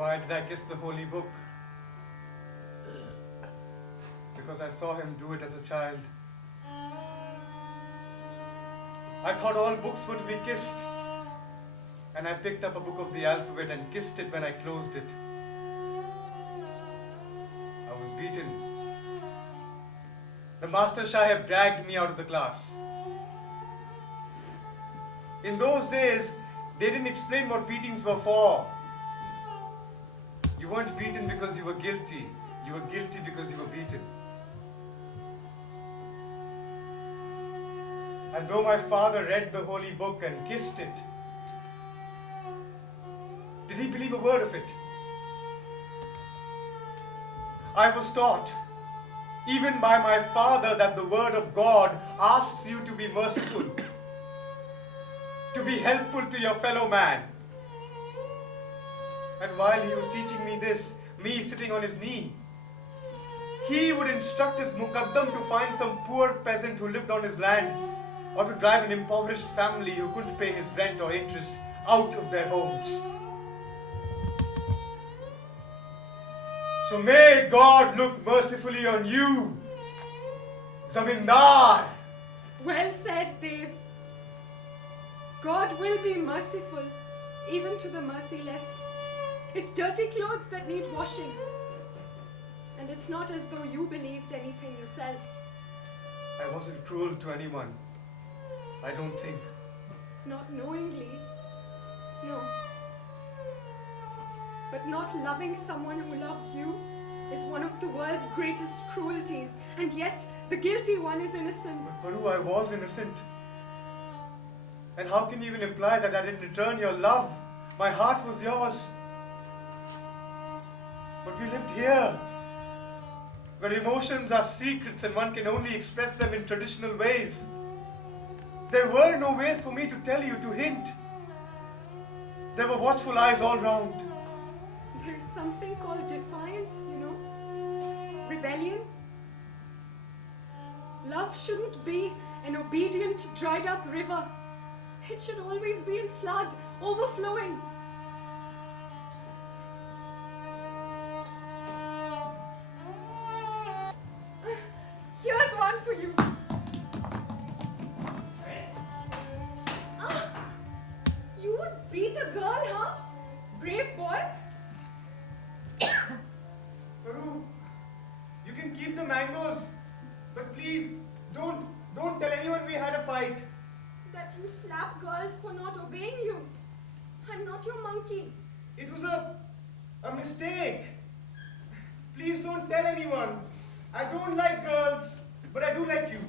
Why did I kiss the holy book? Because I saw him do it as a child. I thought all books were to be kissed. And I picked up a book of the alphabet and kissed it when I closed it. I was beaten. The Master Sahib dragged me out of the class. In those days, they didn't explain what beatings were for. You weren't beaten because you were guilty. You were guilty because you were beaten. And though my father read the holy book and kissed it, did he believe a word of it? I was taught, even by my father, that the word of God asks you to be merciful, to be helpful to your fellow man. And while he was teaching me this, me sitting on his knee, he would instruct his muqaddam to find some poor peasant who lived on his land, or to drive an impoverished family who couldn't pay his rent or interest out of their homes. So may God look mercifully on you, Zamindar. Well said, Dev. God will be merciful, even to the merciless. It's dirty clothes that need washing. And it's not as though you believed anything yourself. I wasn't cruel to anyone. I don't think. Not knowingly, no. But not loving someone who loves you is one of the world's greatest cruelties, and yet the guilty one is innocent. But Baru, I was innocent. And how can you even imply that I didn't return your love? My heart was yours. But we lived here, where emotions are secrets and one can only express them in traditional ways. There were no ways for me to tell you, to hint. There were watchful eyes all round. There's something called defiance, you know. Rebellion. Love shouldn't be an obedient, dried up river. It should always be in flood, overflowing. Here's one for you. You would beat a girl, huh? Brave boy. Baru, you can keep the mangoes, but please don't tell anyone we had a fight. That you slap girls for not obeying you. I'm not your monkey. It was a mistake. Please don't tell anyone. I don't like girls, but I do like you.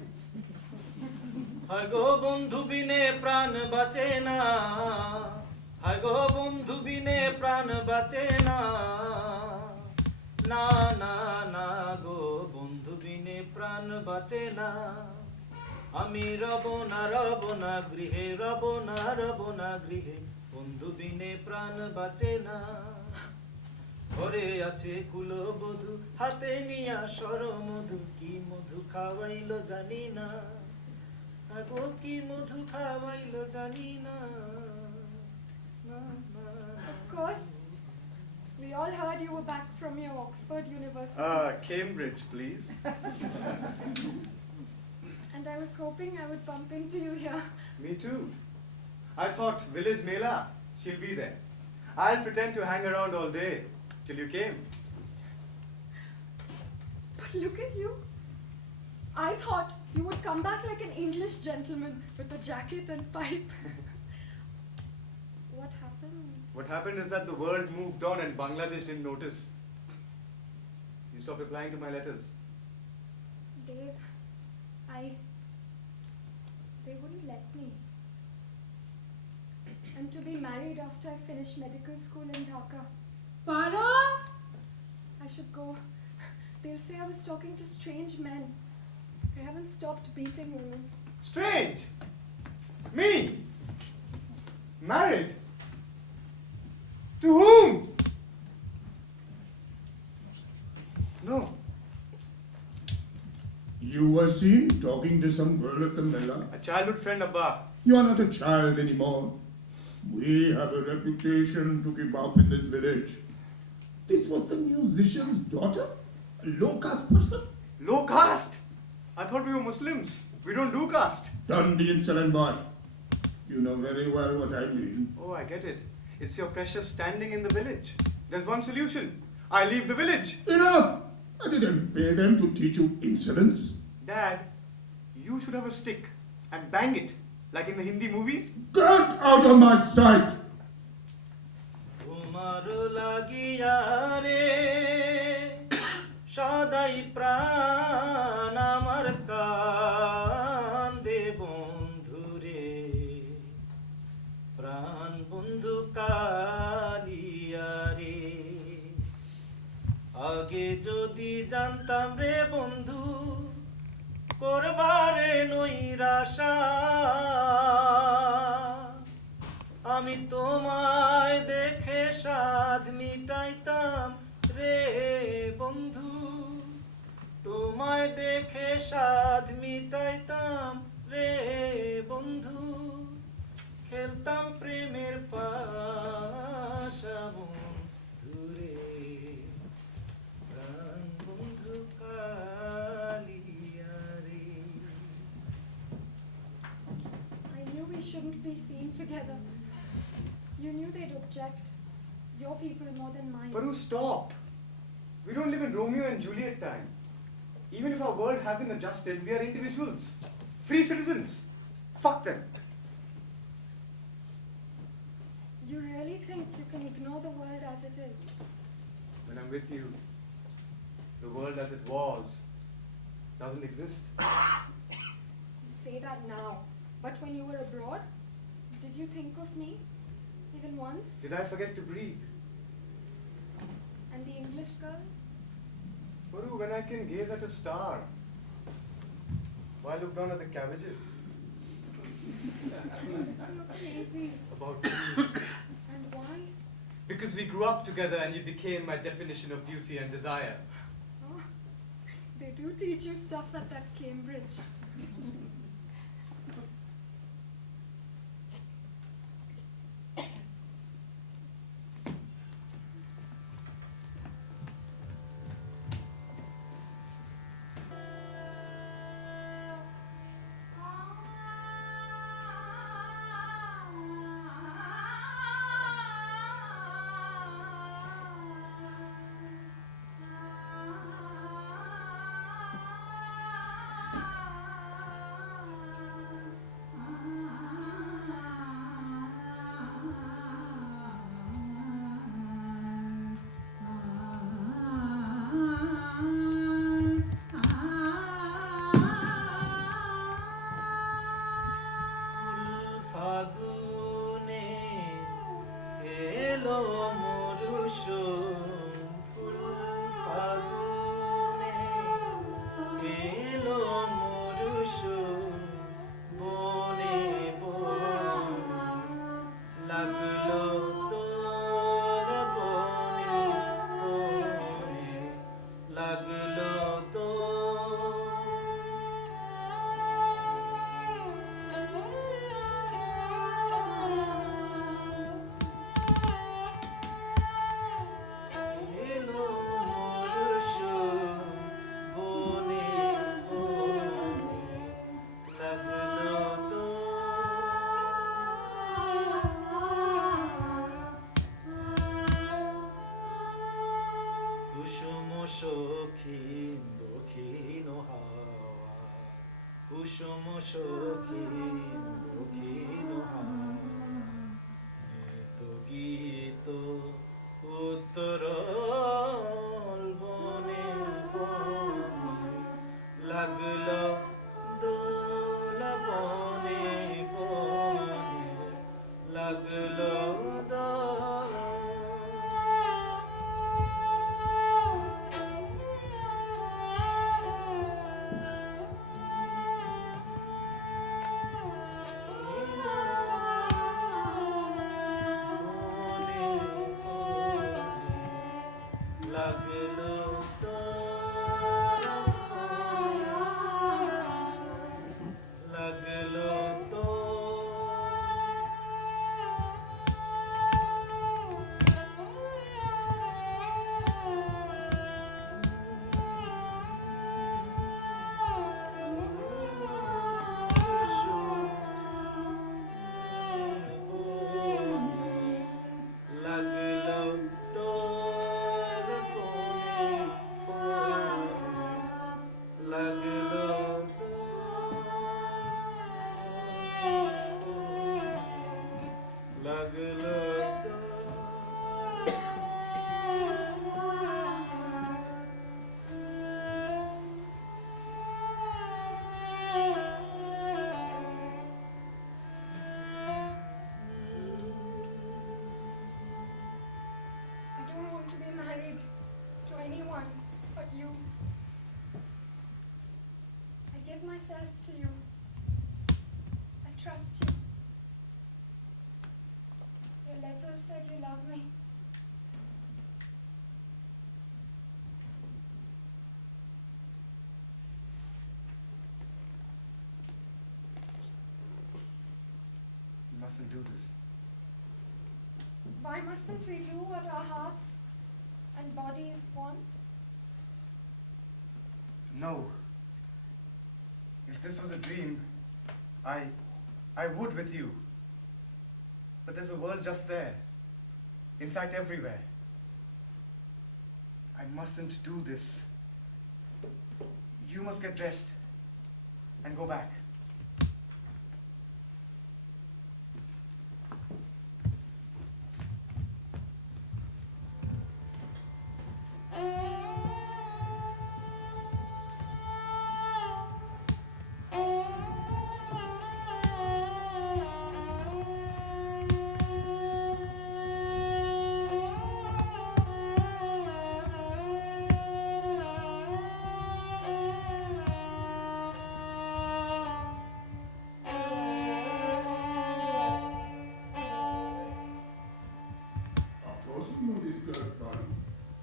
Hago bondhu bine pran bache na. Hago bondhu bine pran bache na. Na na na go bondhu bine pran bache na. Ami rabona grihe rabona grihe bondhu bine pran bache na. ঘরে আছে কুলবধূ হাতে নিয়া সরমধু কি মধু খাওয়াইলো জানি না আগো কি মধু খাওয়াইলো জানি না Of course. We all heard you were back from your Oxford University. Cambridge, please. And I was hoping I would bump into you here. Me too. I thought village Mela, she'll be there. I'll pretend to hang around all day. Till you came. But look at you. I thought you would come back like an English gentleman with a jacket and pipe. What happened? What happened is that the world moved on and Bangladesh didn't notice. You stopped replying to my letters. Dave, they wouldn't let me. I'm to be married after I finish medical school in Dhaka. Farrukh! I should go. They'll say I was talking to strange men. I haven't stopped beating women. Strange? Me? Married? To whom? No. You were seen talking to some girl at the Mela? A childhood friend, Abba. You are not a child anymore. We have a reputation to keep up in this village. This was the musician's daughter? A low-caste person? Low caste? I thought we were Muslims. We don't do caste. Dhondy, insolent boy. You know very well what I mean. Oh, I get it. It's your precious standing in the village. There's one solution. I leave the village. Enough! I didn't pay them to teach you insolence. Dad, you should have a stick and bang it, like in the Hindi movies. Get out of my sight! তোমার লাগিয়া রে সদাই প্রাণ আমার কান্দে বন্ধুরে প্রাণ বন্ধু কালিয়া রে আগে যদি জানতাম রে বন্ধু করবারে নৈরাশা আমি তোমায় দেখে সাধ মিটাইতাম রে বন্ধু তোমায় দেখে সাধ মিটাইতাম রে বন্ধু খেলতাম প্রেমের পাশা বন্ধুরে প্রাণ বন্ধু কালিয়া রে I knew we shouldn't be seen together. You knew they'd object. Your people more than mine. Paru, stop. We don't live in Romeo and Juliet time. Even if our world hasn't adjusted, we are individuals. Free citizens. Fuck them. You really think you can ignore the world as it is? When I'm with you, the world as it was doesn't exist. You say that now. But when you were abroad, did you think of me? Even once? Did I forget to breathe? And the English girls? Paru, when I can gaze at a star, why look down at the cabbages? You're crazy. About you. And why? Because we grew up together and you became my definition of beauty and desire. Oh, they do teach you stuff at that Cambridge. ফাগুনে এলো মরুষুম ফুল ফাগুনে এলো মরুষুম বনে বনে লাগলো তোর বনে বনে লাগলো সখীন দক্ষিণ হাওয়া কুসুম সখীন দক্ষিণ হাওয়া গীত গীত উত্তর বনে বনে লাগলো দোল বনে বনে লাগলো mustn't do this. Why mustn't we do what our hearts and bodies want? No. If this was a dream, I would with you. But there's a world just there. In fact, everywhere. I mustn't do this. You must get dressed and go back.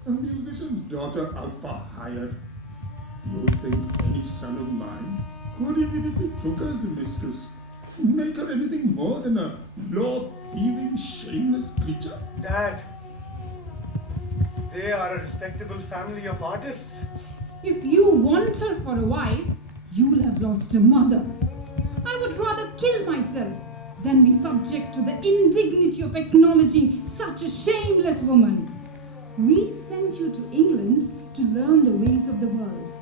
A musician's daughter out for hire. You think any son of mine could, even if he took her as a mistress, make her anything more than a law-thieving, shameless creature? Dad, they are a respectable family of artists. If you want her for a wife, you'll have lost a mother. I would rather kill myself than be subject to the indignity of acknowledging such a shameless woman. We sent you to England to learn the ways of the world.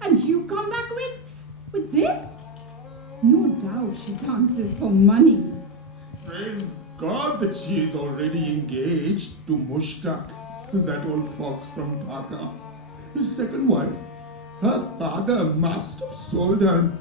And you come back with this? No doubt she dances for money. Praise God that she is already engaged to Mushtaq, that old fox from Dhaka. His second wife. Her father must have sold her.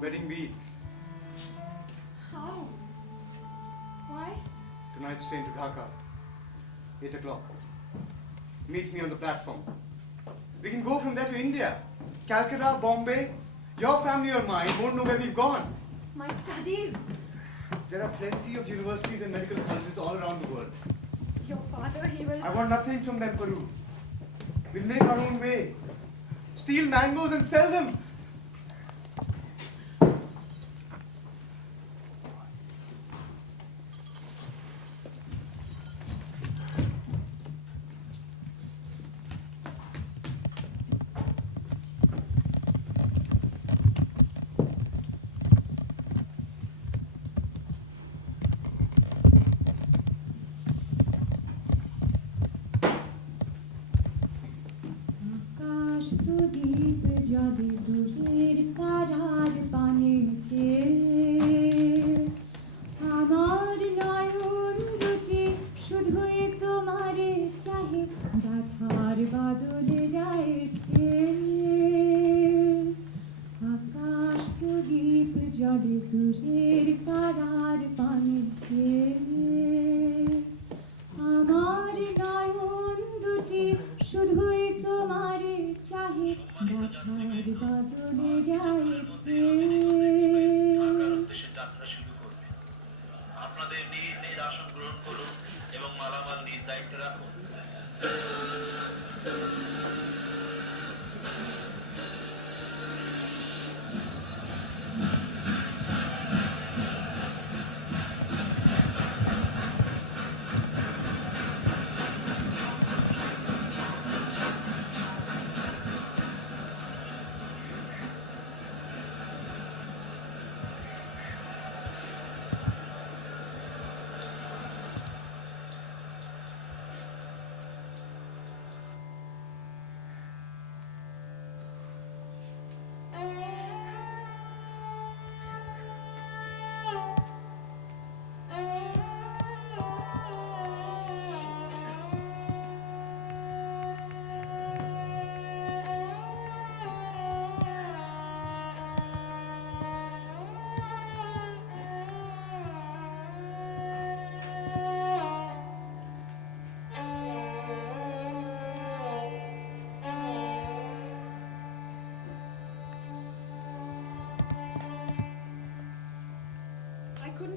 Wedding beads. How? Why? Tonight's train to Dhaka. 8 o'clock. Meet me on the platform. We can go from there to India. Calcutta, Bombay. Your family or mine won't know where we've gone. My studies. There are plenty of universities and medical colleges all around the world. Your father, he will... I want nothing from them, Peru. We'll make our own way. Steal mangoes and sell them. প্রদীপ জ্বলে দূরের তারার পানে চেয়ে আমার নয়ন দুটি শুধুই তোমারে চাহে ব্যথার বাদলে যাইছে আকাশ প্রদীপ জ্বলে দূরের তারার পানে চেয়ে আমার নয়ন দুটি শুধুই তোমারে চাহে ব্যথার বাদলে যাইছে যাত্রা শুরু করবে আপনাদের নিজ নিজ আসন গ্রহণ করুন এবং মালামাল নিজ দায়িত্বে রাখুন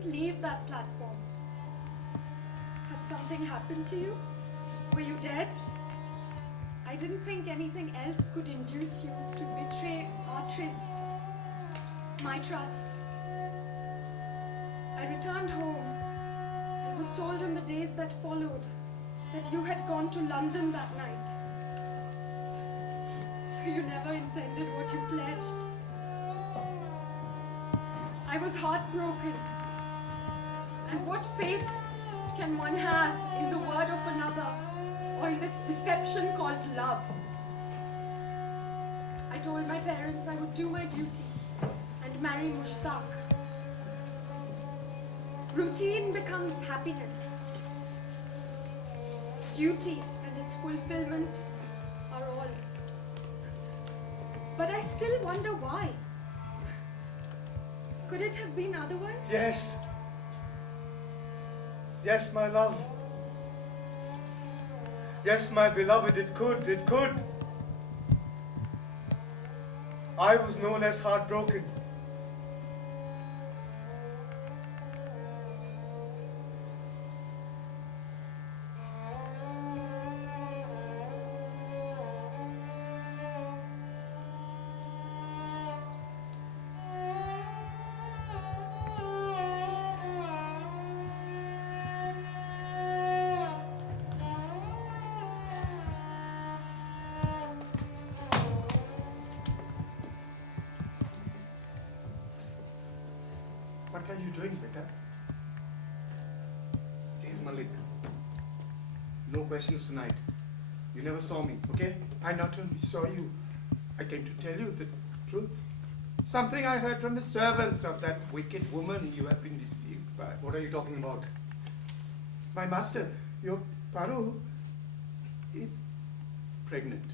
couldn't leave that platform. Had something happened to you? Were you dead? I didn't think anything else could induce you to betray our tryst, my trust. I returned home and was told in the days that followed that you had gone to London that night. So you never intended what you pledged. I was heartbroken. And what faith can one have in the word of another, or in this deception called love? I told my parents I would do my duty and marry Mushtaq. Routine becomes happiness. Duty and its fulfillment are all. But I still wonder why. Could it have been otherwise? Yes. Yes, my love. Yes, my beloved, it could. I was no less heartbroken. What are you doing, beta? Please, Malik. No questions tonight. You never saw me, okay? I not only saw you, I came to tell you the truth. Something I heard from the servants of that wicked woman you have been deceived by. What are you talking about? My master, your Paru, is pregnant.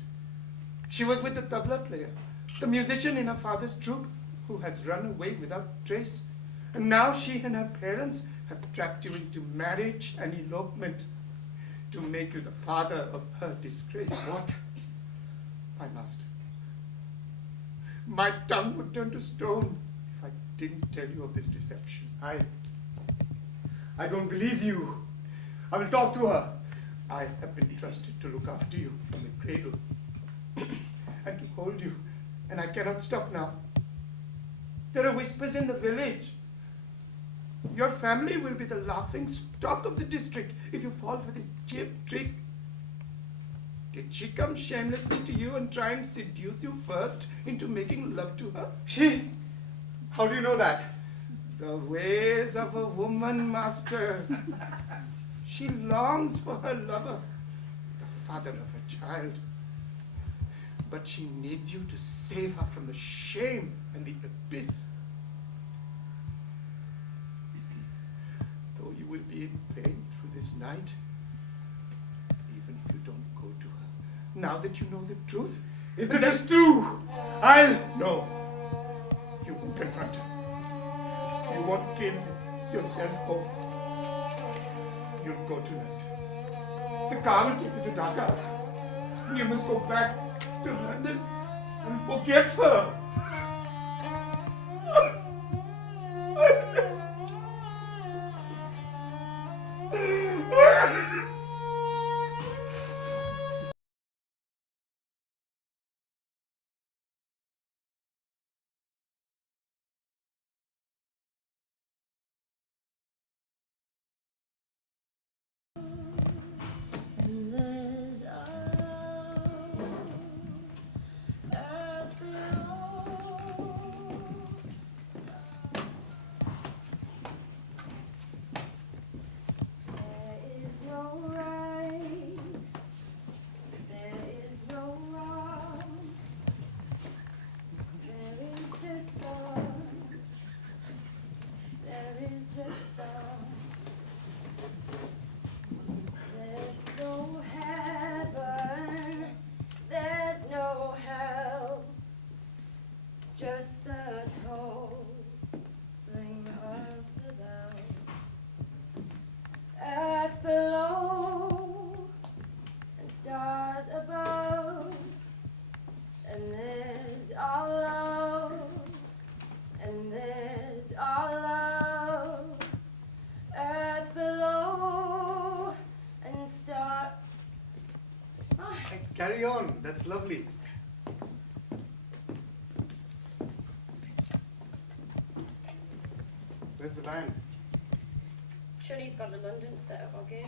She was with the tabla player, the musician in her father's troupe, who has run away without trace. And now she and her parents have trapped you into marriage and elopement to make you the father of her disgrace. What? My master, my tongue would turn to stone if I didn't tell you of this deception. I don't believe you. I will talk to her. I have been trusted to look after you from the cradle and to hold you, and I cannot stop now. There are whispers in the village. Your family will be the laughing stock of the district if you fall for this cheap trick. Did she come shamelessly to you and try and seduce you first into making love to her? She? How do you know that? The ways of a woman, master. She longs for her lover, the father of her child. But she needs you to save her from the shame and the abyss. Though you will be in pain through this night, even if you don't go to her, now that you know the truth. If this is true, I'll... No, you won't confront her. You won't kill yourself or you'll go tonight. The car will take you to Dhaka. You must go back to London and forget her. Earth below Carry on. That's lovely. Where's the band? Chuddy's gone to London to set up our gig.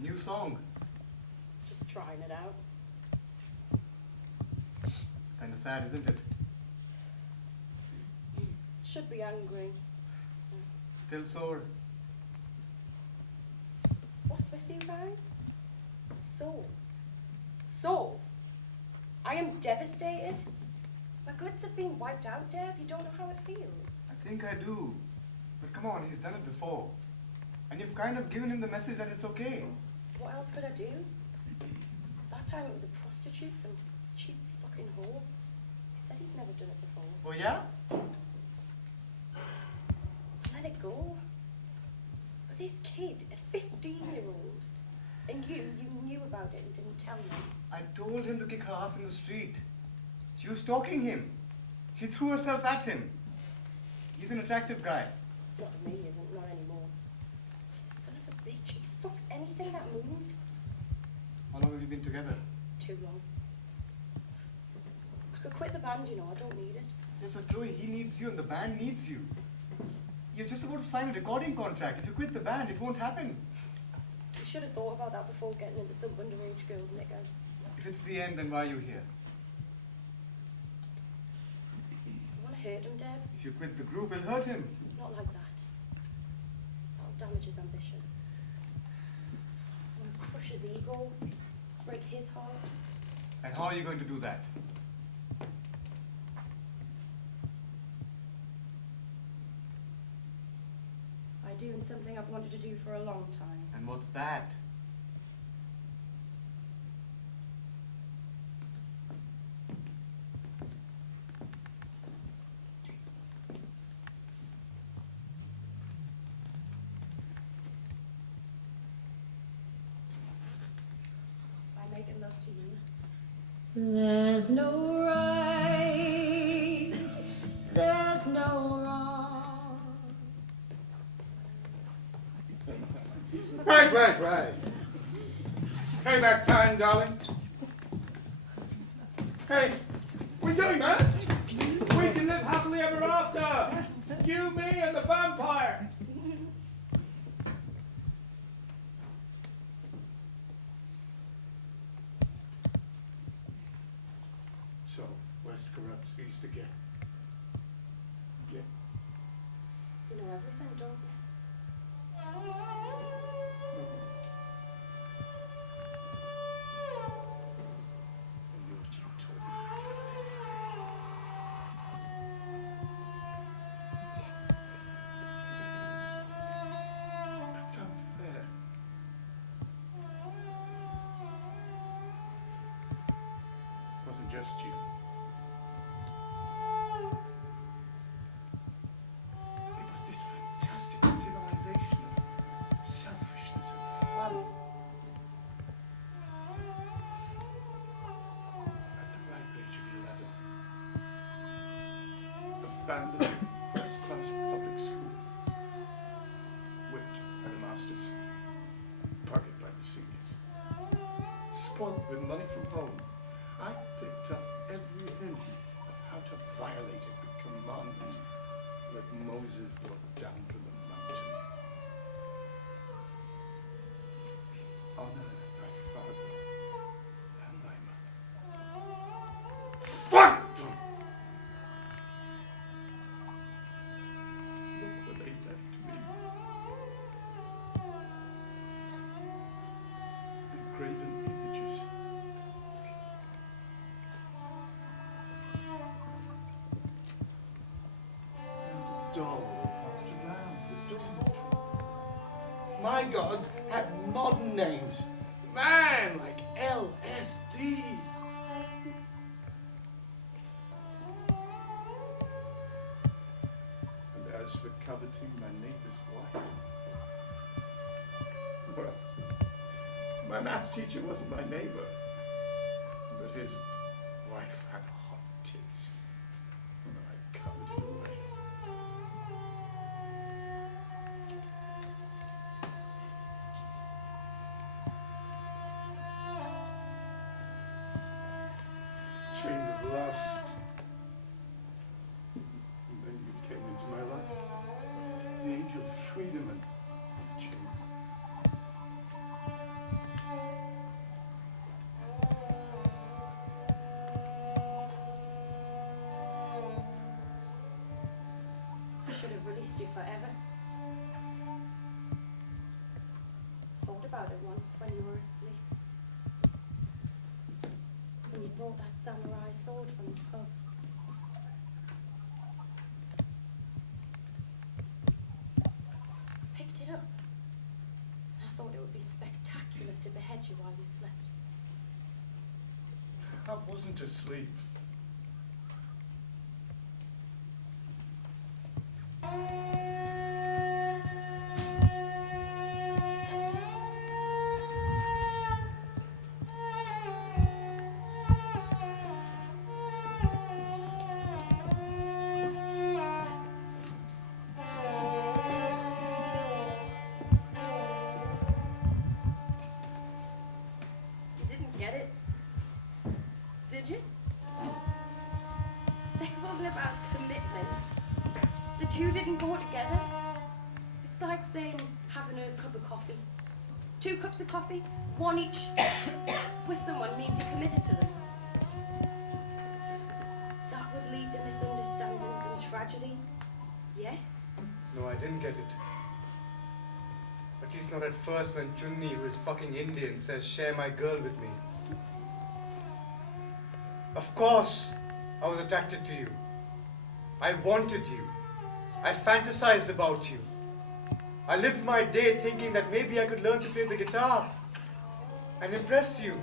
New song. Just trying it out. Kind of sad, isn't it? Should be angry. Still sore. What's with you guys? So, I am devastated. My goods have been wiped out, Deb. You don't know how it feels. I think I do. But come on, he's done it before. And you've kind of given him the message that it's okay. What else could I do? That time it was a prostitute, some cheap fucking whore. He said he'd never done it before. Oh yeah? Let it go. But this kid, a 15-year-old, and you knew about it and didn't tell me. I told him to kick her ass in the street. She was stalking him. She threw herself at him. He's an attractive guy. Not to me, isn't, not anymore. He's a son of a bitch. He'd fuck anything that moves. How long have you been together? Too long. I could quit the band, you know, I don't need it. Yes, but Chloe, he needs you and the band needs you. You're just about to sign a recording contract. If you quit the band, it won't happen. You should have thought about that before getting into some underage girls' knickers. If it's the end, then why are you here? You want to hurt him, Deb? If you quit the group, it'll hurt him. Not like that. That'll damage his ambition. I want to crush his ego, break his heart. And how are you going to do that? By doing something I've wanted to do for a long time. And what's that? By making love to you. There's no right, there's no wrong. Right. Payback time, darling. Hey, what are you doing, man? We can live happily ever after. You, me, and the vampire. So, West corrupts East again. Yeah. You know everything, don't you? That's unfair. It wasn't just you. It was this fantastic civilization of selfishness and fun. At the ripe age of 11, abandoned first-class public school, whipped by the masters, pocketed by the seniors, spoiled with money from home, I picked up every hint of how to violate the commandment that Moses brought down from the mountain. Honor thy father and thy mother. Fuck them! Look what they left me. Graven images. doll plastered round the dormitory. My gods had modern names. Man, like LSD. And as for coveting my neighbor's wife, well, my maths teacher wasn't my neighbor, but his wife had hot tits, and I coveted away. Chains of lust. And then you came into my life. The age of freedom and change. I should have released you forever. Thought about it once when you were asleep. When you brought that samurai sword from the pub. Picked it up. And I thought it would be spectacular to behead you while you slept. I wasn't asleep. You didn't get it. Did you? Sex wasn't about commitment. The two didn't go together. It's like saying having a cup of coffee. 2 cups of coffee, one each with someone means you're committed to them. That would lead to misunderstandings and tragedy. Yes? No, I didn't get it. At least not at first when Chunni, who is fucking Indian, says, share my girl with me. Of course, I was attracted to you. I wanted you. I fantasized about you. I lived my day thinking that maybe I could learn to play the guitar and impress you.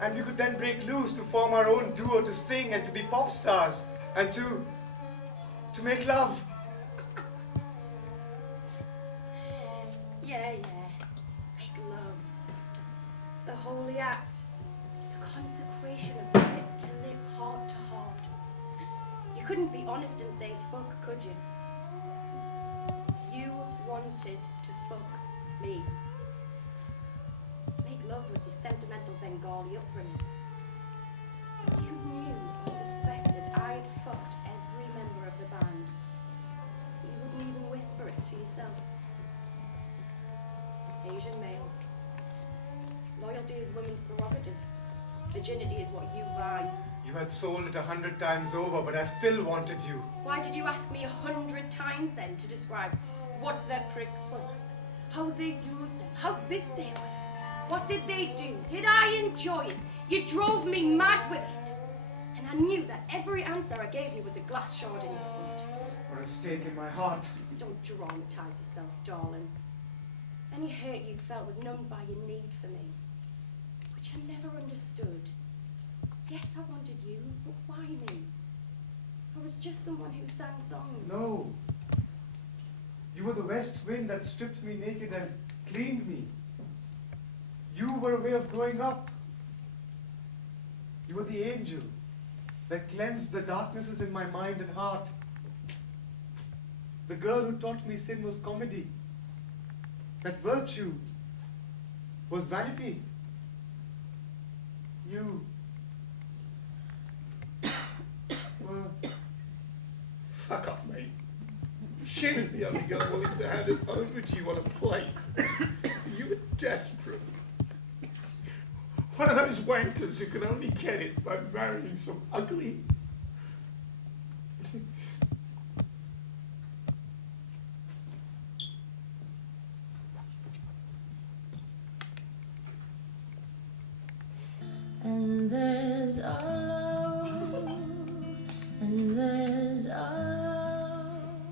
And we could then break loose to form our own duo, to sing and to be pop stars and to make love. Yeah. Make love. The holy act. The consecration of lip to lip, heart to heart. You couldn't be honest and say fuck, could you? You wanted to fuck me. Make love was your sentimental Bengali upbringing. You knew or suspected I'd fucked every member of the band. You wouldn't even whisper it to yourself. Asian male. Loyalty is women's prerogative. Virginity is what you buy. You had sold it 100 times over, but I still wanted you. Why did you ask me 100 times then to describe what their pricks were like? How they used them? How big they were? What did they do? Did I enjoy it? You drove me mad with it. And I knew that every answer I gave you was a glass shard in your foot. Or a stake in my heart. Don't dramatize yourself, darling. Any hurt you felt was numbed by your need for me, which I never understood. Yes, I wanted you, but why me? I was just someone who sang songs. No. You were the west wind that stripped me naked and cleaned me. You were a way of growing up. You were the angel that cleansed the darknesses in my mind and heart. The girl who taught me sin was comedy. That virtue was vanity. You were... Fuck off, mate. She was the only girl willing to hand it over to you on a plate. You were desperate. One of those wankers who can only get it by marrying some ugly... And there's a love, and there's a love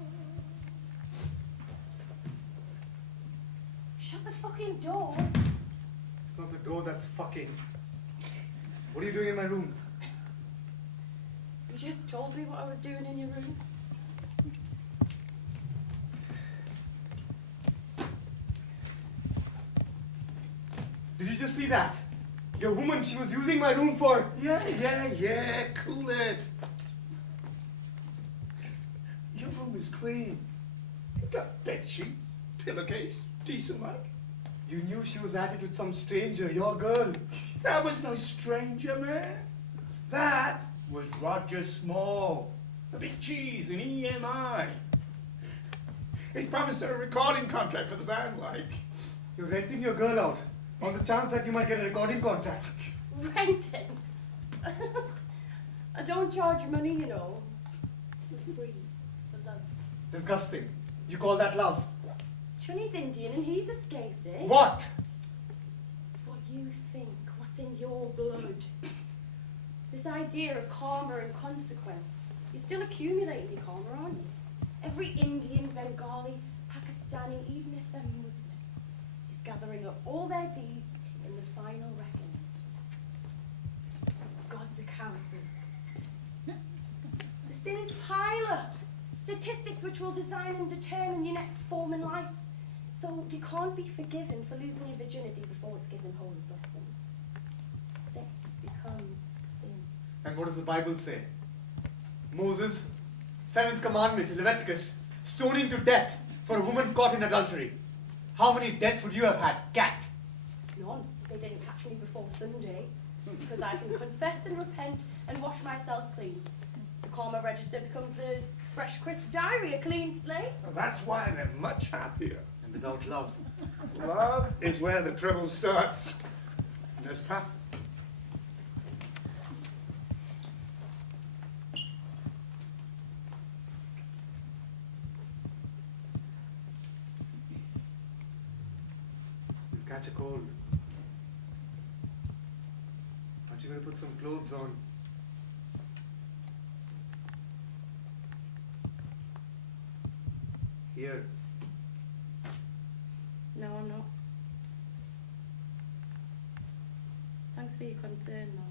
door. It's not the door that's fucking. What are you doing in my room? You just told me what I was doing in your room. Did you just see that? Your woman, she was using my room for. Yeah, cool it. Your room is clean. You got bed sheets, pillowcase, decent like. You knew she was at it with some stranger, your girl. That was no stranger, man. That was Roger Small, the big cheese in EMI. He's promised her a recording contract for the band, like. You're renting your girl out on the chance that you might get a recording contract. Renting? I don't charge money, you know. It's for free, for love. Disgusting. You call that love? Chunny's Indian and he's escaped it. What? It's what you think, what's in your blood. This idea of karma and consequence. You're still accumulating your karma, aren't you? Every Indian, Bengali, Pakistani, even if they're Muslim, is gathering up all their deeds in the final reckoning. God's account. The sin is pile up. Statistics which will design and determine your next form in life. So you can't be forgiven for losing your virginity before it's given holy blessing. Sex becomes sin. And what does the Bible say? Moses, 7th commandment, Leviticus, stoning to death for a woman caught in adultery. How many deaths would you have had, cat? None. They didn't catch me before Sunday. Because I can confess and repent and wash myself clean. The karma register becomes a fresh, crisp diary, a clean slate. Well, that's why they're much happier. And without love. Love is where the trouble starts. Yes, Pap? You'll catch a cold. Aren't you going to put some clothes on? Here. No, I'm not. Thanks for your concern, though.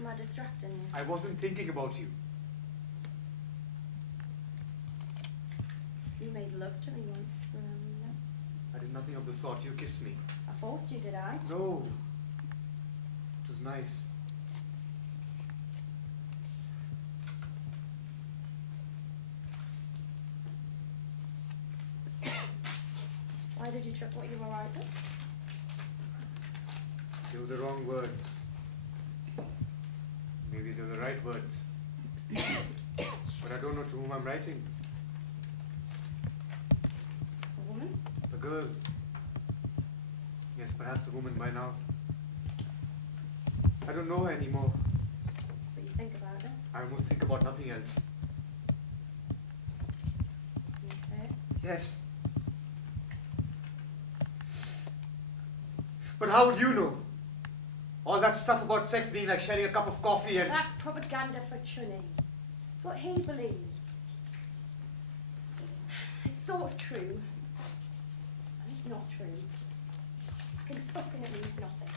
Am I distracting you? I wasn't thinking about you. You made love to me once, remember? I did nothing of the sort. You kissed me. I forced you, did I? No. It was nice. Why did you chuck what you were writing? They were the wrong words. Maybe they were the right words. But I don't know to whom I'm writing. A woman? A girl. Yes, perhaps a woman by now. I don't know her anymore. But you think about it? I almost think about nothing else. Okay. Yes. But how would you know? All that stuff about sex being like sharing a cup of coffee and... That's propaganda for Chunny. It's what he believes. It's sort of true. And it's not true. I can fuck and it means nothing.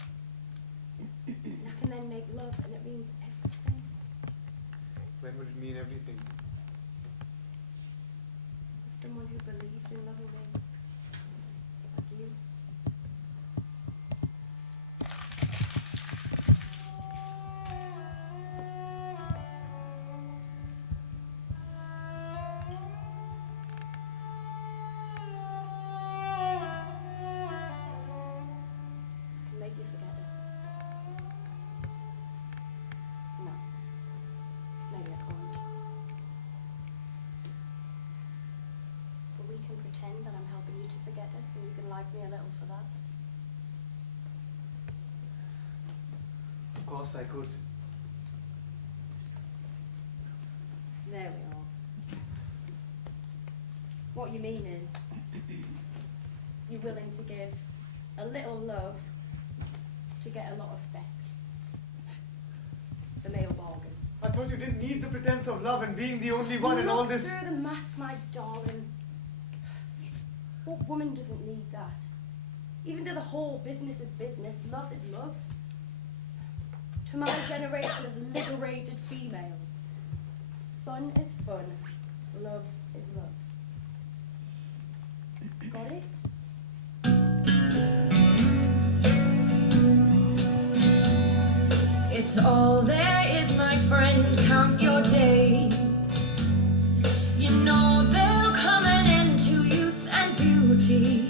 And I can then make love and it means everything. When would it mean everything? Someone who believed in loving me. Like you. Make you forget it. No. Maybe I can't. But we can pretend that I'm helping you to forget it, and you can like me a little for that. Of course I could. There we are. What you mean is, you're willing to give a little love to get a lot of sex. The male bargain. I thought you didn't need the pretense of love and being the only one and all Look this. through the mask, my darling. What woman doesn't need that? Even to the whole business is business, love is love. To my generation of liberated females, fun is fun, love is love. Got it? It's all there is, my friend, count your days. You know there'll come an end to youth and beauty.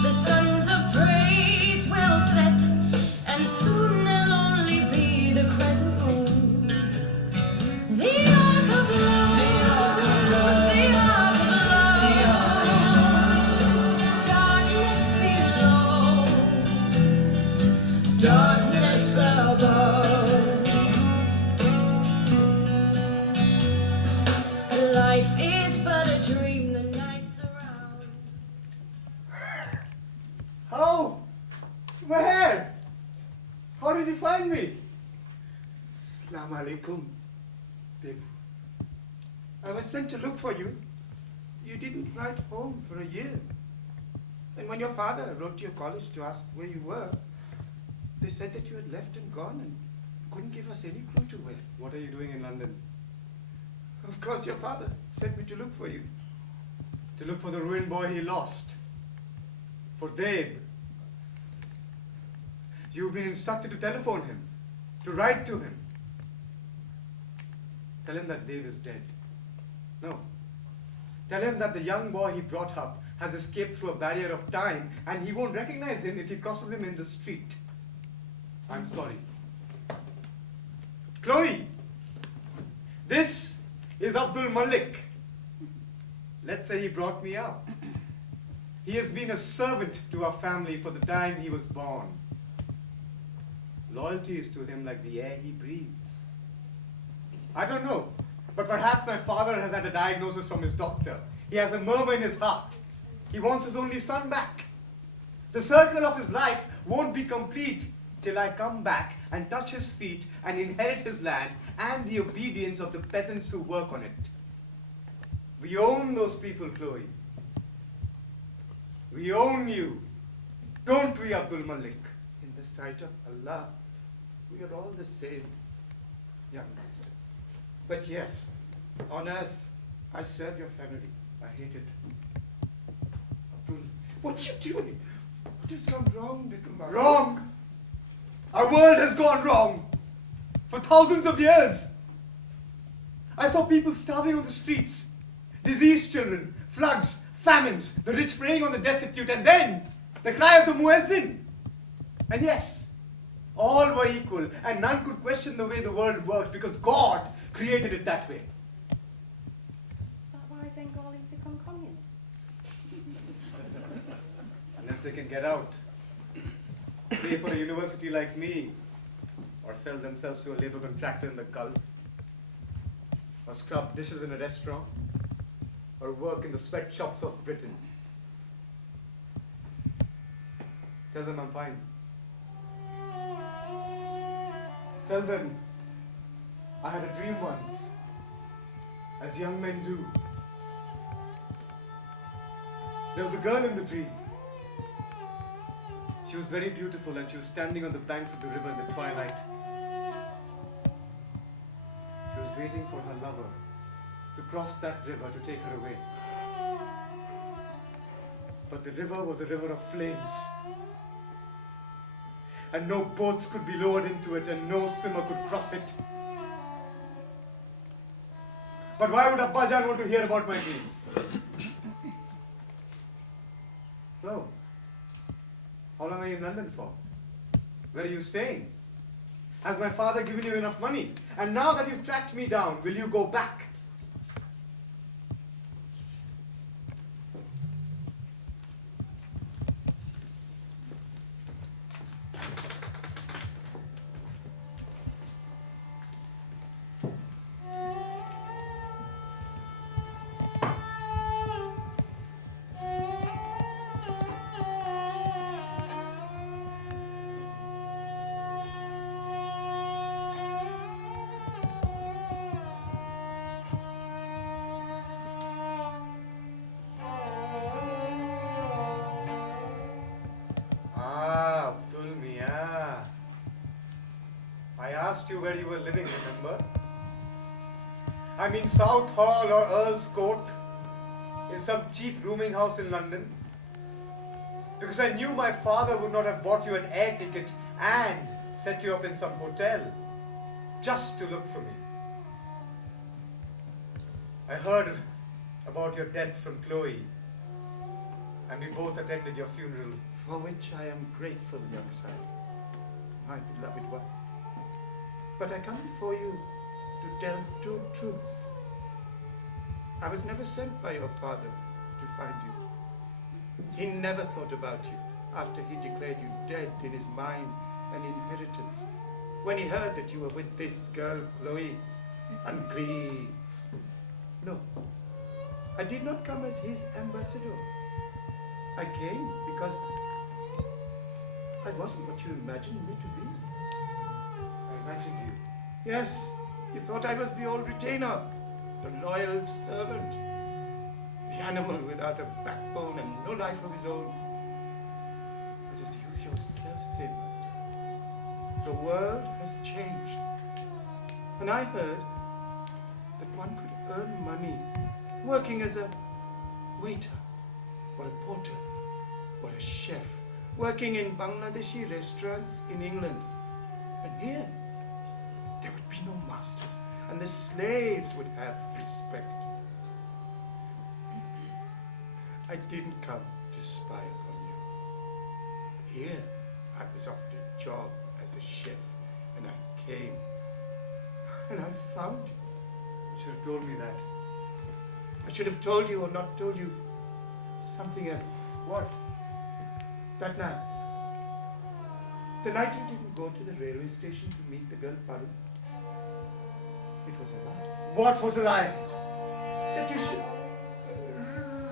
The sons of praise will set, and soon there'll only be the crescent moon. The ark of love, the ark of love, darkness below, darkness above. Life is but a dream, the nights around. How? Where? How did you find me? Assalamu alaikum, babe. I was sent to look for you. You didn't write home for a year. And when your father wrote to your college to ask where you were, they said that you had left and gone and couldn't give us any clue to where. What are you doing in London? Of course, your father sent me to look for you. To look for the ruined boy he lost. For Deb. You've been instructed to telephone him, to write to him. Tell him that Deb is dead. No. Tell him that the young boy he brought up has escaped through a barrier of time and he won't recognize him if he crosses him in the street. I'm sorry. Chloe! This is Abdul Malik. Let's say he brought me up. He has been a servant to our family for the time he was born. Loyalty is to him like the air he breathes. I don't know, but perhaps my father has had a diagnosis from his doctor. He has a murmur in his heart. He wants his only son back. The circle of his life won't be complete till I come back and touch his feet and inherit his land and the obedience of the peasants who work on it. We own those people, Chloe. We own you. Don't we, Abdul Malik? In the sight of Allah, we are all the same, young master. But yes, on earth, I serve your family. I hate it. Abdul, what are you doing? What has gone wrong, little master? Wrong! Our world has gone wrong. For thousands of years. I saw people starving on the streets. Diseased children, floods, famines, the rich preying on the destitute, and then the cry of the muezzin. And yes, all were equal, and none could question the way the world worked because God created it that way. Is that why Bengalis become communists? Unless they can get out, pay for a university like me, or sell themselves to a labor contractor in the Gulf, or scrub dishes in a restaurant, or work in the sweatshops of Britain. Tell them I'm fine. Tell them I had a dream once, as young men do. There was a girl in the dream. She was very beautiful and she was standing on the banks of the river in the twilight. She was waiting for her lover to cross that river to take her away. But the river was a river of flames. And no boats could be lowered into it and no swimmer could cross it. But why would Abba Jan want to hear about my dreams? So, how long are you in London for? Where are you staying? Has my father given you enough money? And now that you've tracked me down, will you go back? asked you where you were living, remember? I mean South Hall or Earl's Court, in some cheap rooming house in London. Because I knew my father would not have bought you an air ticket and set you up in some hotel just to look for me. I heard about your death from Chloe, and we both attended your funeral. For which I am grateful, young son, my beloved one. But I come before you to tell two truths. I was never sent by your father to find you. He never thought about you after he declared you dead in his mine and inheritance, when he heard that you were with this girl, Chloe, unclean. No, I did not come as his ambassador. I came because I wasn't what you imagined me to be. I imagined you. Yes, you thought I was the old retainer, the loyal servant, the animal without a backbone and no life of his own. But as you yourself say, Master, the world has changed. And I heard that one could earn money working as a waiter, or a porter, or a chef, working in Bangladeshi restaurants in England. And here, there would be no masters, and the slaves would have respect. I didn't come to spy upon you. Here, I was offered a job as a chef, and I came, and I found you. You should have told me that. I should have told you or not told you something else. What? That night. The night you didn't go to the railway station to meet the girl Farrukh. It was a lie. What was a lie? That you should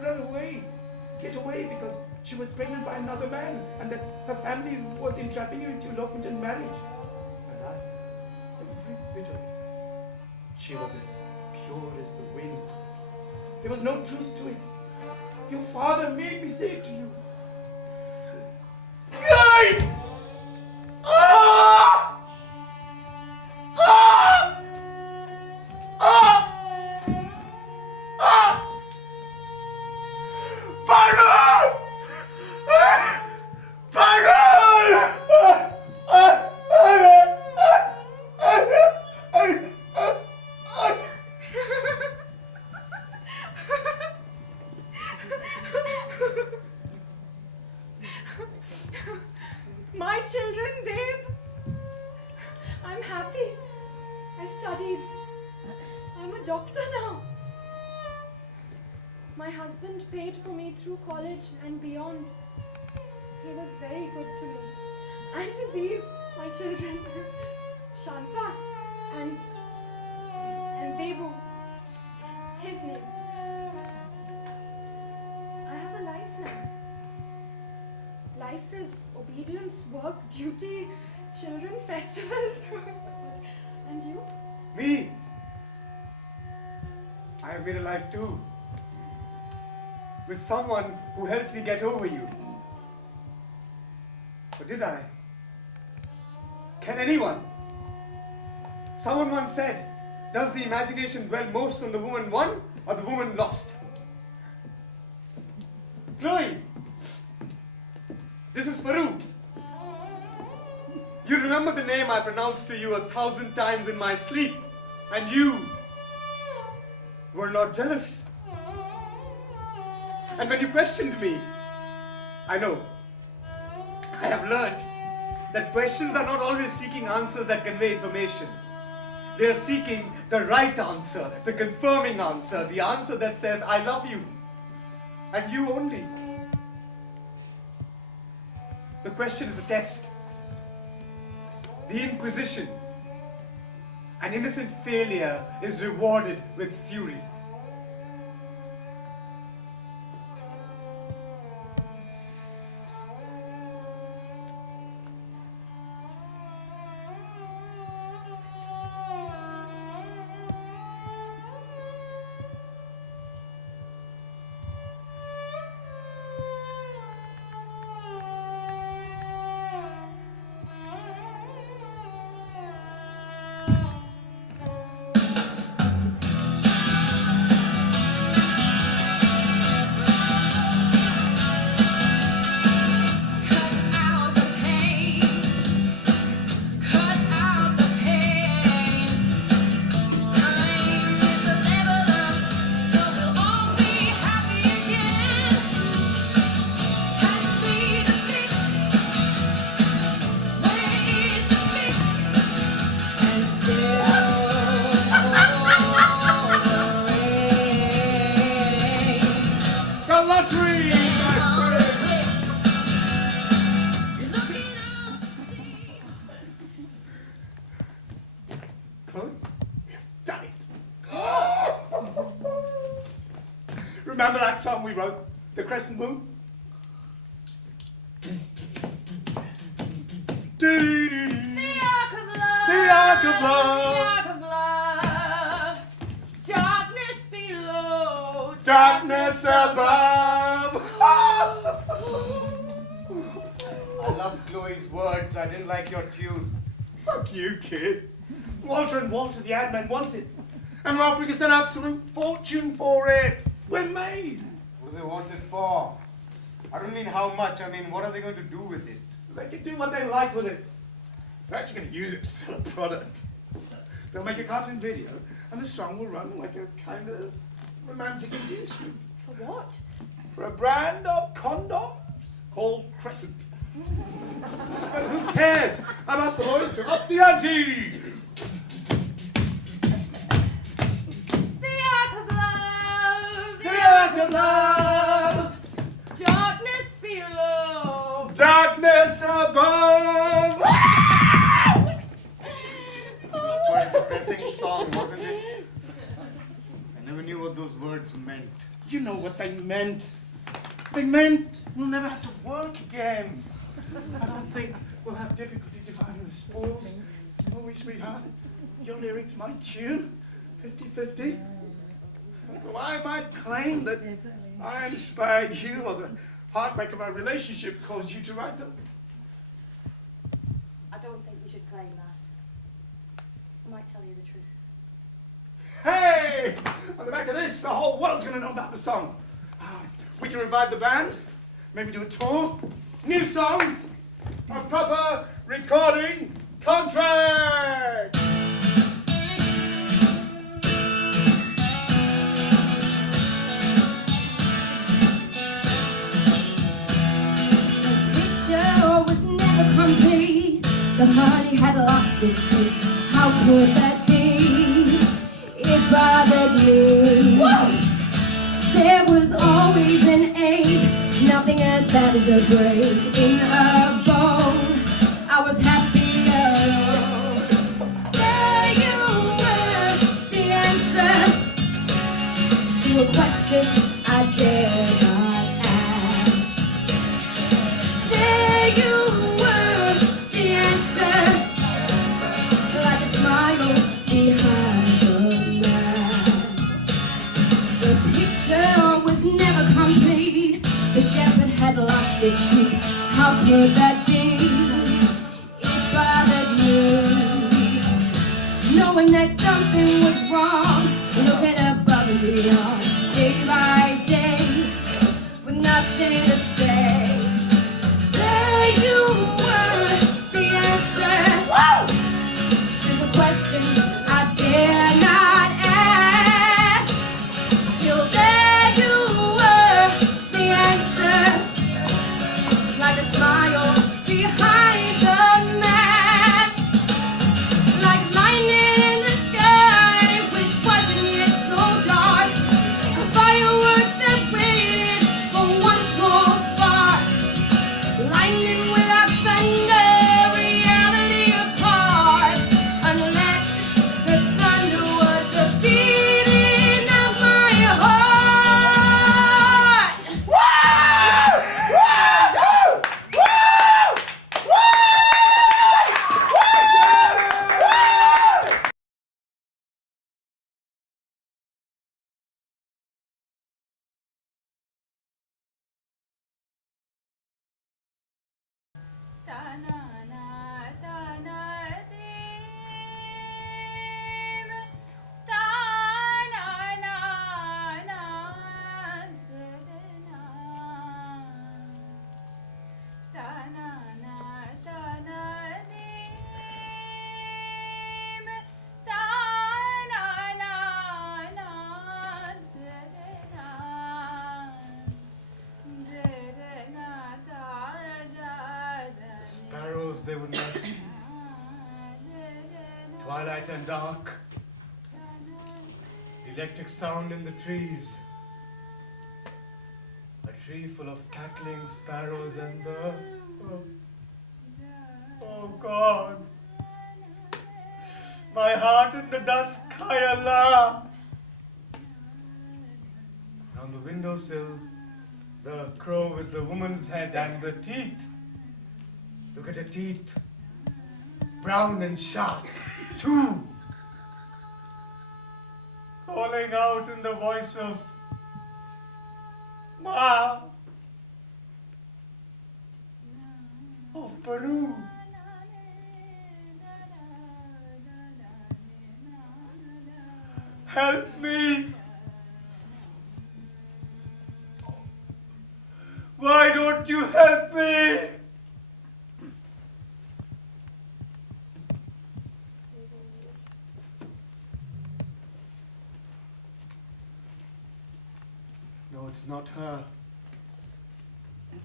run away. Get away because she was pregnant by another man and that her family was entrapping you into elopement and marriage. A lie. Every bit of it. She was as pure as the wind. There was no truth to it. Your father made me say it to you. Guy! Ah! Ah! Ah! Ah! Farrukh! My children, babe. I'm happy. I studied. I'm a doctor now. My husband paid for me through college and beyond. He was very good to me. And to these, my children, Shanta and Debu, his name. I have a life now. Life is obedience, work, duty, children, festivals. And you? Me? I have made a life too. With someone who helped me get over you. Or did I? Can anyone? Someone once said, does the imagination dwell most on the woman won or the woman lost? Chloe! This is Farrukh. You remember the name I pronounced to you 1,000 times in my sleep, and you were not jealous. And when you questioned me, I know, I have learned that questions are not always seeking answers that convey information. They are seeking the right answer, the confirming answer, the answer that says, I love you, and you only. The question is a test. The Inquisition. An innocent failure is rewarded with fury. wrote the Crescent Moon. The Ark of Love. The Ark of Love. The Ark of Love. Darkness below. Darkness above. I love Chloe's words. I didn't like your tune. Fuck you, kid. Walter and Walter, the ad men, want it. And we're offering us an absolute fortune for it. We're made. What do they want it for? I don't mean how much. I mean, what are they going to do with it? They can do what they like with it. They're actually going to use it to sell a product. They'll make a cartoon video, and the song will run like a kind of romantic inducement. For what? For a brand of condoms called Crescent. But who cares? I've asked the boys to up the ante. The Ark of Love. The Ark of Love. Darkness below. Darkness above. It was quite a depressing song, wasn't it? I never knew what those words meant. You know what they meant. They meant we'll never have to work again. I don't think we'll have difficulty dividing the spoils. Will we, sweetheart? Your lyrics, my tune, 50-50. Well, I might claim that I inspired you, or the heartbreak of our relationship caused you to write them. I don't think you should claim that. I might tell you the truth. Hey! On the back of this, the whole world's going to know about the song. We can revive the band, maybe do a tour, new songs, a proper recording contract! The picture was never complete. The honey had lost its sweet. How could that be? It bothered me. Whoa! There was always an ache, nothing as bad as a break in a bone. I was happier. There you were, the answer to a question I dare not ask. There you were, the answer, like a smile behind the mask. The picture was never complete. The shepherd had lost its sheep. How could that be? It bothered me. Knowing that something was wrong, looking above and beyond, day by day, with nothing to say. There you were, the answer to the questions I dare not ask. Till there you were, the answer, like a smile behind the mask, like lightning in the sky, which wasn't yet so dark, a firework that waited for one small spark, lightning without thunder, reality apart, unless the thunder was the beating of my heart. Sparrows they would nest, twilight and dark, the electric sound in the trees, a tree full of cackling sparrows and the... Oh God, my heart in the dusk, Hay Allah. On the windowsill, The crow with the woman's head and the teeth. Look at her teeth. Brown and sharp, too. Calling out in the voice of Ma of Peru. Help me! Why don't you help me? No, it's not her.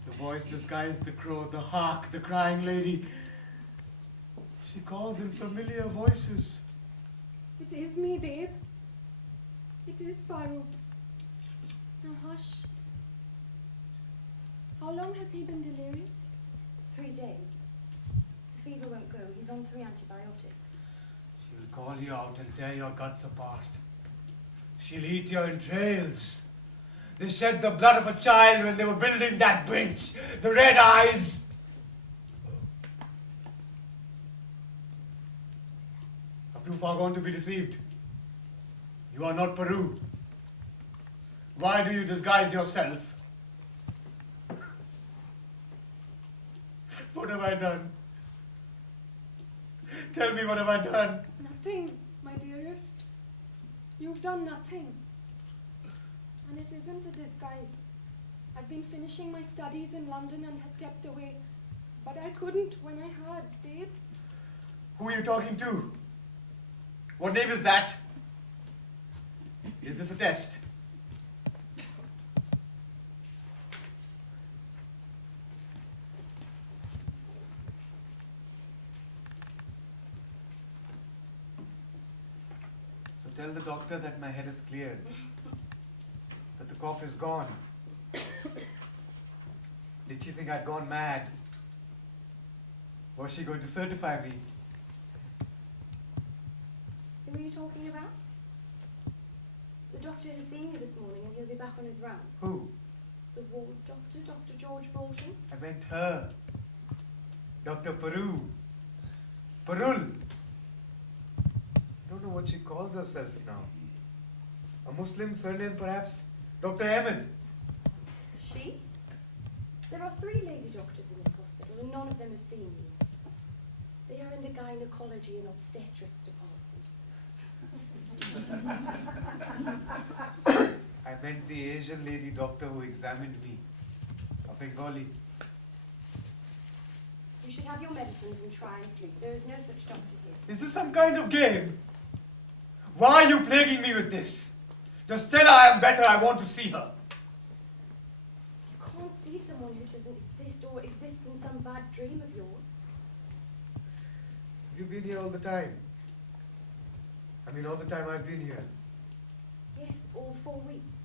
The voice disguised the crow, the hark, the crying lady. She calls in familiar voices. It is me, Dave. It is Farrukh. Now hush. How long has he been delirious? 3 days. The fever won't go. He's on 3 antibiotics. She'll call you out and tear your guts apart. She'll eat your entrails. They shed the blood of a child when they were building that bridge. The red eyes. I'm too far gone to be deceived. You are not Peru. Why do you disguise yourself? What have I done? Tell me, what have I done? Nothing, my dearest. You've done nothing. And it isn't a disguise. I've been finishing my studies in London and have kept away. But I couldn't when I had, Dave. Who are you talking to? What name is that? Is this a test? So tell the doctor that my head is cleared. That the cough is gone. Did she think I'd gone mad? Was she going to certify me? Who are you talking about? The doctor has seen you this morning and he'll be back on his round. Who? The ward doctor, Dr. George Bolton. I meant her. Dr. Peru. Perul. I don't know what she calls herself now. A Muslim surname, perhaps? Dr. Ahmed. She? There are 3 lady doctors in this hospital and none of them have seen you. They are in the gynecology and obstetrics department. I meant the Asian lady doctor who examined me. A Bengali. You should have your medicines and try and sleep. There is no such doctor here. Is this some kind of game? Why are you plaguing me with this? Just tell her I am better. I want to see her. You can't see someone who doesn't exist or exists in some bad dream of yours. Have you been here all the time? I mean, all the time I've been here. Yes, all 4 weeks.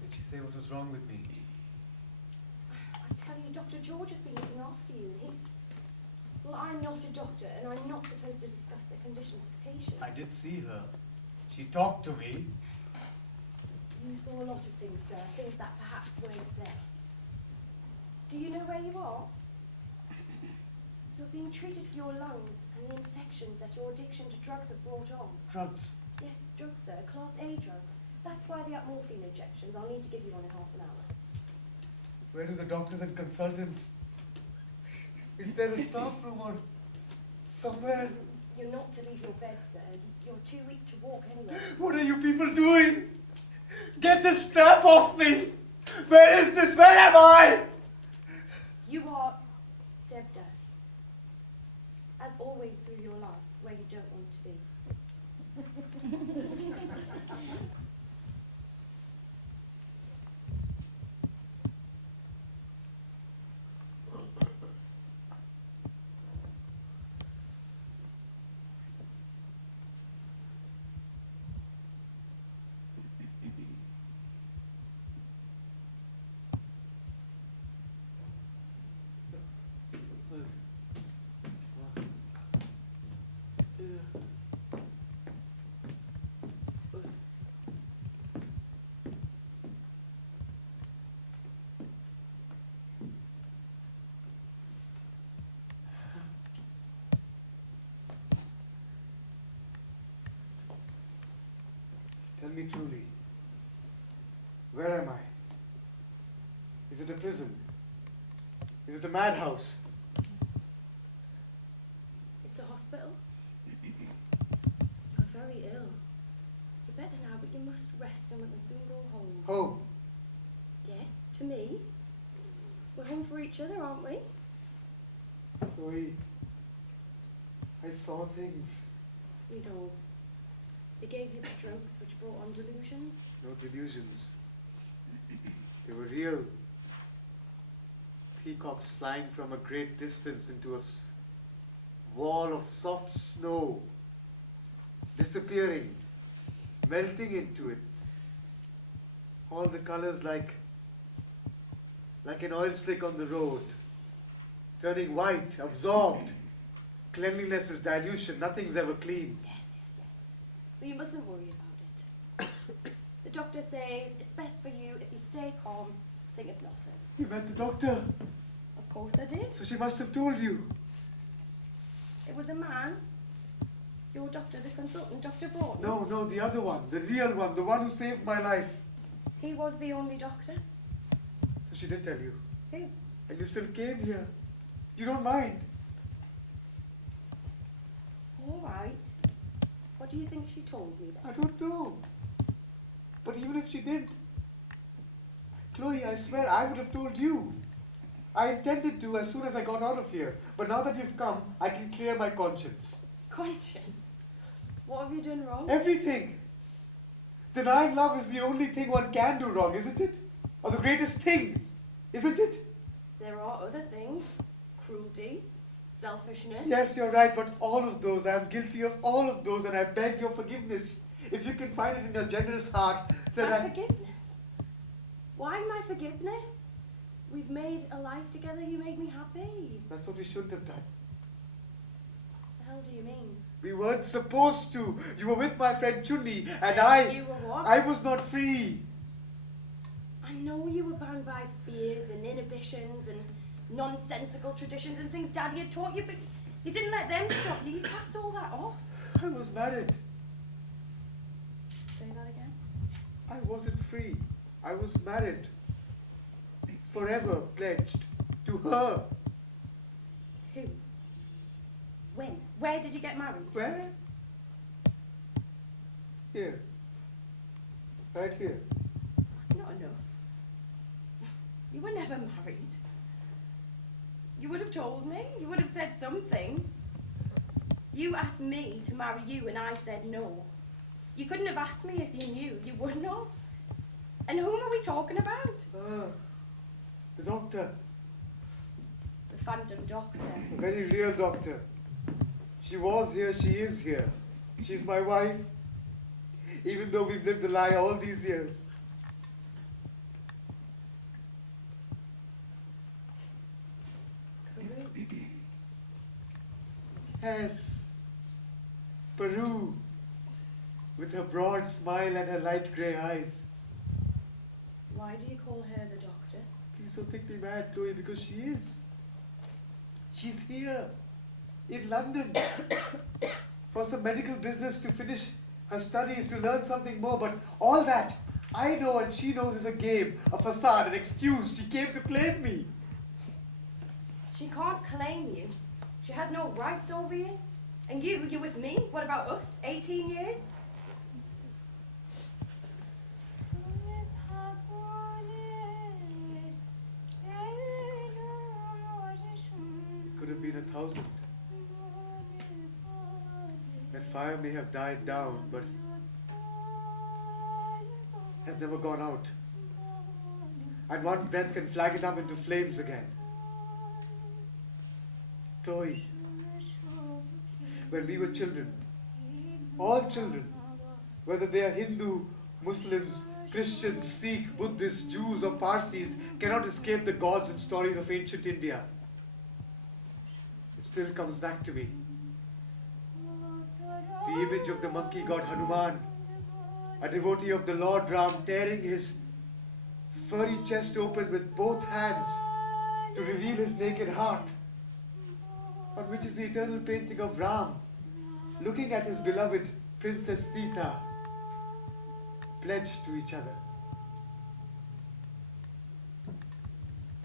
Did she say what was wrong with me? I tell you, Dr. George has been looking after you. Well, I'm not a doctor, and I'm not supposed to discuss the condition of the patient. I did see her. She talked to me. You saw a lot of things, sir, things that perhaps weren't there. Do you know where you are? You're being treated for your lungs and the infections that your addiction to drugs have brought on. Drugs. Yes, drugs, sir, Class A drugs. That's why the morphine injections I'll need to give you one in half an hour. Where do the doctors and consultants? Is there a staff room or somewhere? You're not to leave your bed, sir. You're too weak to walk anyway. What are you people doing? Get this strap off me! Where is this? Where am I? You are Debdas. As always through your life, where you don't want to be. Tell me truly, where am I? Is it a prison? Is it a madhouse? It's a hospital. You're very ill. You're better now, but you must rest and we can soon go home. Home? Yes, to me. We're home for each other, aren't we? Chloe, I saw things. We know. They gave you the drugs which brought on delusions. No delusions. They were real. Peacocks flying from a great distance into a wall of soft snow, disappearing, melting into it. All the colors like an oil slick on the road, turning white, absorbed. Cleanliness is dilution, nothing's ever clean. Yes. But you mustn't worry about it. The doctor says it's best for you if you stay calm, think of nothing. You met the doctor? Of course I did. So she must have told you. It was a man. Your doctor, the consultant, Dr. Broughton. No, the other one, the real one, the one who saved my life. He was the only doctor. So she did tell you. Who? And you still came here. You don't mind. All right. What do you think she told me then? I don't know. But even if she did, Chloe, I swear I would have told you. I intended to as soon as I got out of here. But now that you've come, I can clear my conscience. Conscience? What have you done wrong? Everything. Denying love is the only thing one can do wrong, isn't it? Or the greatest thing, isn't it? There are other things. Cruelty, selfishness. Yes, you're right, but all of those, I'm guilty of all of those, and I beg your forgiveness. If you can find it in your generous heart, then My forgiveness? Why my forgiveness? We've made a life together, you made me happy. That's what we shouldn't have done. What the hell do you mean? We weren't supposed to. You were with my friend Chunni, and You were what? I was not free. I know you were bound by fears and inhibitions and nonsensical traditions and things Daddy had taught you, but you didn't let them stop you. You cast all that off. I was married. Say that again. I wasn't free. I was married. Forever pledged to her. Who? When? Where did you get married? Where? Here. Right here. That's not enough. You were never married. You would have told me. You would have said something. You asked me to marry you and I said no. You couldn't have asked me if you knew. You wouldn't have. And whom are we talking about? The doctor. The phantom doctor. A very real doctor. She was here, she is here. She's my wife. Even though we've lived a lie all these years. Yes. Peru. With her broad smile and her light grey eyes. Why do you call her the doctor? Please don't think me mad, Chloe, because she is. She's here. In London. For some medical business to finish her studies, to learn something more. But all that, I know and she knows is a game, a facade, an excuse. She came to claim me. She can't claim you. She has no rights over you. And you're with me? What about us? 18 years? Could have been 1,000. That fire may have died down, but has never gone out. And one breath can flag it up into flames again. Chloe, when we were children, all children, whether they are Hindu, Muslims, Christians, Sikh, Buddhists, Jews or Parsis, cannot escape the gods and stories of ancient India. It still comes back to me. The image of the monkey god Hanuman, a devotee of the Lord Ram, tearing his furry chest open with both hands to reveal his naked heart, on which is the eternal painting of Ram, looking at his beloved Princess Sita. pledged to each other.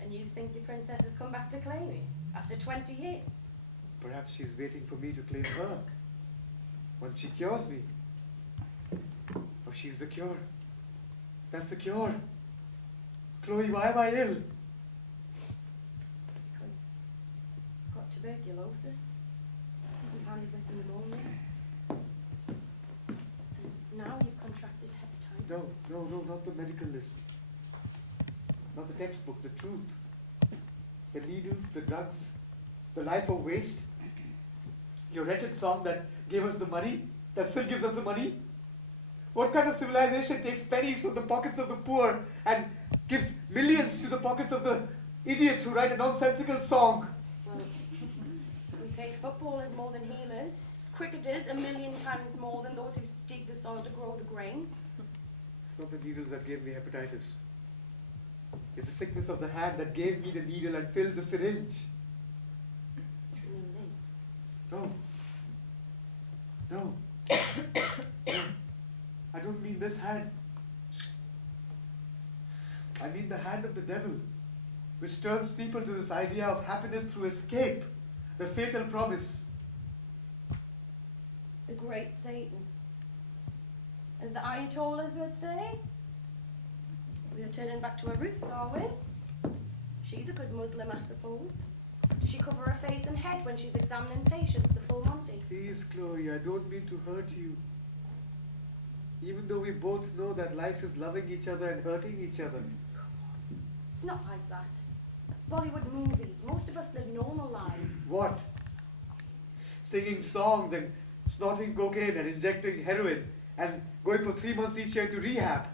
And you think your princess has come back to claim you after 20 years? Perhaps she's waiting for me to claim her. Once she cures me. Oh, she's the cure. That's the cure. Chloe, why am I ill? Because you've got tuberculosis, compounded with pneumonia, and now you've contracted hepatitis. No, not the medical list. Not the textbook, the truth. The needles, the drugs, the life of waste. Your wretched song that gave us the money, that still gives us the money. What kind of civilization takes pennies from the pockets of the poor and gives millions to the pockets of the idiots who write a nonsensical song? Well, we pay footballers more than healers, cricketers 1,000,000 times more than those who dig the soil to grow the grain. It's not the needles that gave me hepatitis. It's the sickness of the hand that gave me the needle and filled the syringe. You mean me? No. No. I don't mean this hand. I mean the hand of the devil, which turns people to this idea of happiness through escape, the fatal promise. The great Satan. As the Ayatollahs would say, we are turning back to our roots, are we? She's a good Muslim, I suppose. Does she cover her face and head when she's examining patients, the full Monty? Please, Chloe, I don't mean to hurt you. Even though we both know that life is loving each other and hurting each other. It's not like that. That's Bollywood movies. Most of us live normal lives. What? Singing songs and snorting cocaine and injecting heroin and going for 3 months each year to rehab.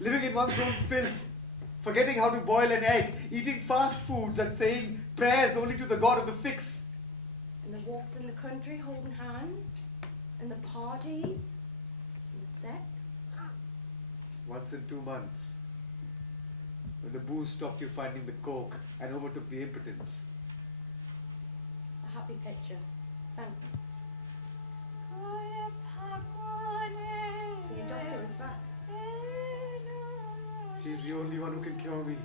Living in one's own filth. Forgetting how to boil an egg. Eating fast foods and saying prayers only to the God of the fix. And the walks in the country holding hands. And the parties. And the sex. Once in 2 months. When the booze stopped you finding the coke and overtook the impotence. A happy picture. Thanks. So your doctor is back. She's the only one who can cure me.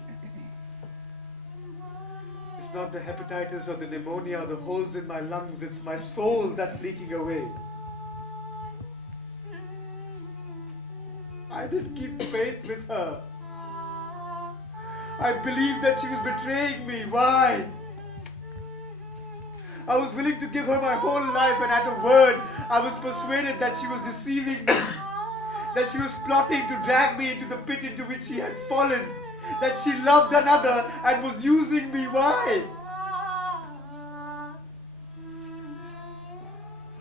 It's not the hepatitis or the pneumonia or the holes in my lungs, it's my soul that's leaking away. I did keep faith with her. I believed that she was betraying me. Why? I was willing to give her my whole life, and at a word, I was persuaded that she was deceiving me. That she was plotting to drag me into the pit into which she had fallen. That she loved another and was using me. Why?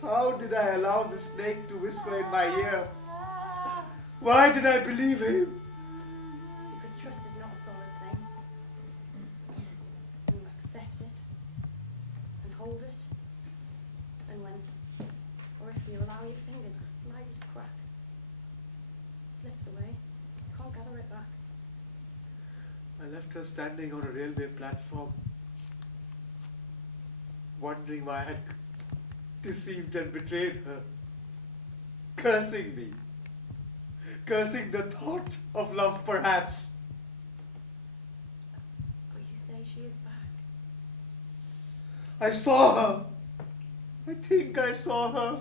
How did I allow the snake to whisper in my ear? Why did I believe him? Because trust is not a solid thing. You accept it and hold it, and when, or if you allow your fingers the slightest crack, it slips away. You can't gather it back. I left her standing on a railway platform, wondering why I had deceived and betrayed her, cursing me. Cursing the thought of love, perhaps. But you say she is back. I saw her. I think I saw her.